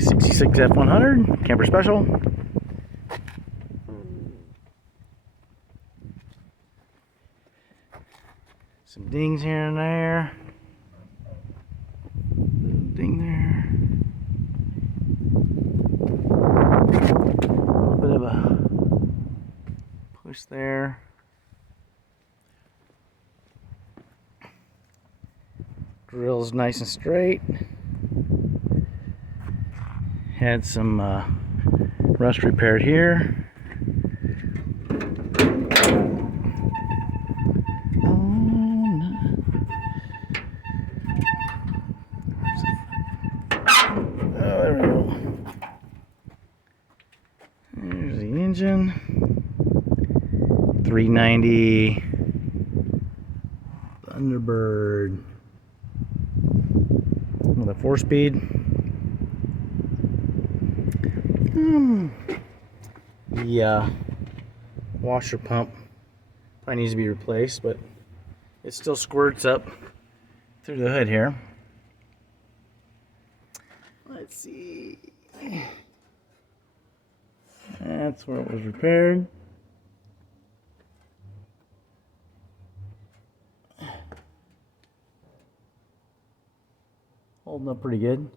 66 F100 camper special. Some dings here and there. Little ding there. A little bit of a push there. Grill's nice and straight. Had some rust repaired here. Oh, there we go. There's the engine. 390 Thunderbird with a 4-speed. The washer pump probably needs to be replaced, but it still squirts up through the hood here. Let's see. That's where it was repaired. Holding up pretty good.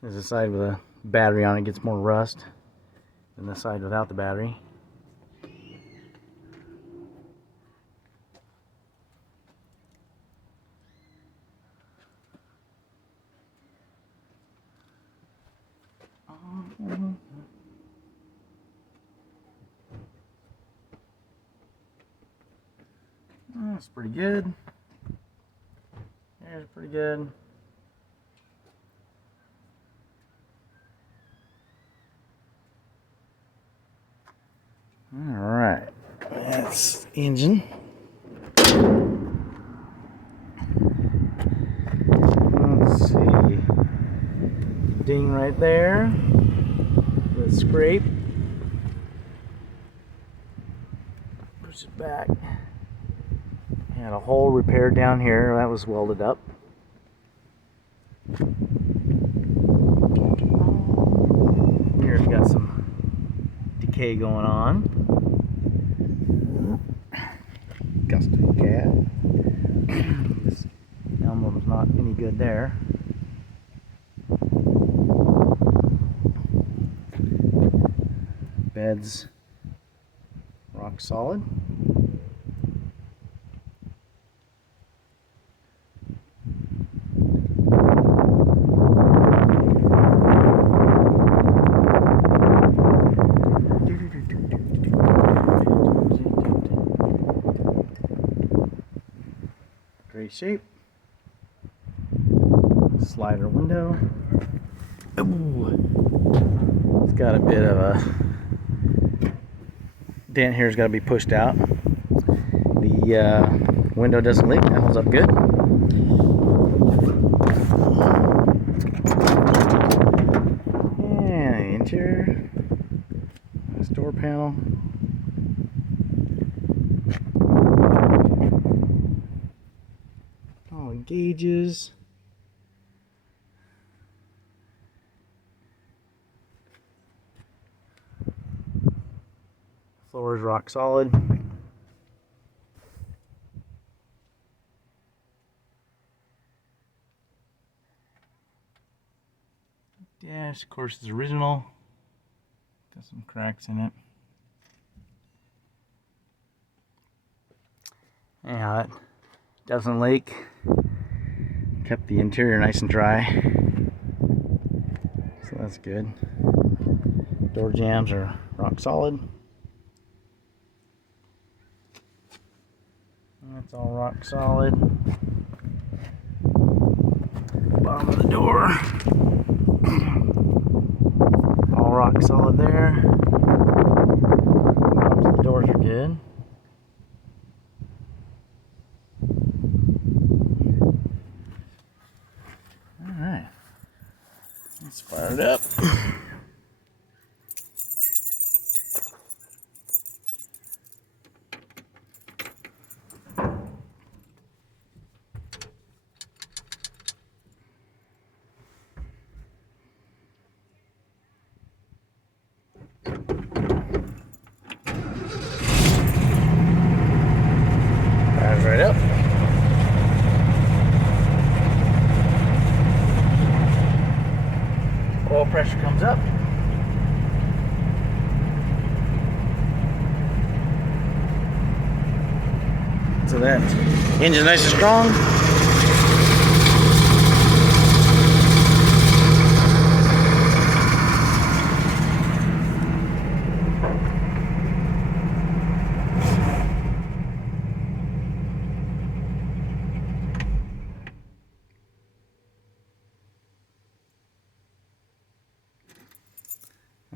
There's a side with a battery on it, gets more rust than the side without the battery. That's pretty good. There's pretty good. Alright, that's the engine. Let's see. Ding right there. With a scrape. Push it back. Had a hole repaired down here. That was welded up. Here's got some decay going on. Custom cab. This emblem's not any good there. Bed's rock solid. Great shape. Slider window. Ooh. It's got a bit of a dent here's got to be pushed out. The window doesn't leak. That holds up good. And the interior. Nice door panel. All the gauges. Floor is rock solid. Dash, of course, is original. Got some cracks in it. Anyhow, it doesn't leak. Kept the interior nice and dry. So that's good. Door jambs are rock solid. That's all rock solid. Bottom of the door. All rock solid there. Bottoms of the doors are good. Alright. Let's fire it up. pressure comes up. So that engine's nice and strong.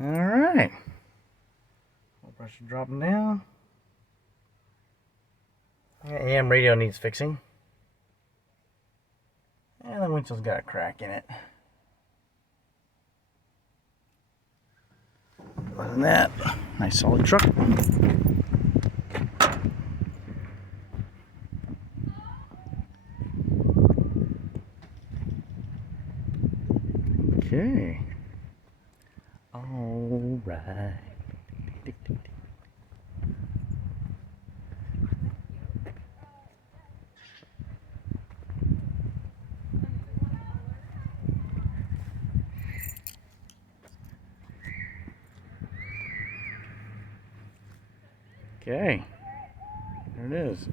All right. Pressure dropping down. AM radio needs fixing. And the windshield's got a crack in it. Other than that, nice solid truck. Okay. All right. Okay, there it is.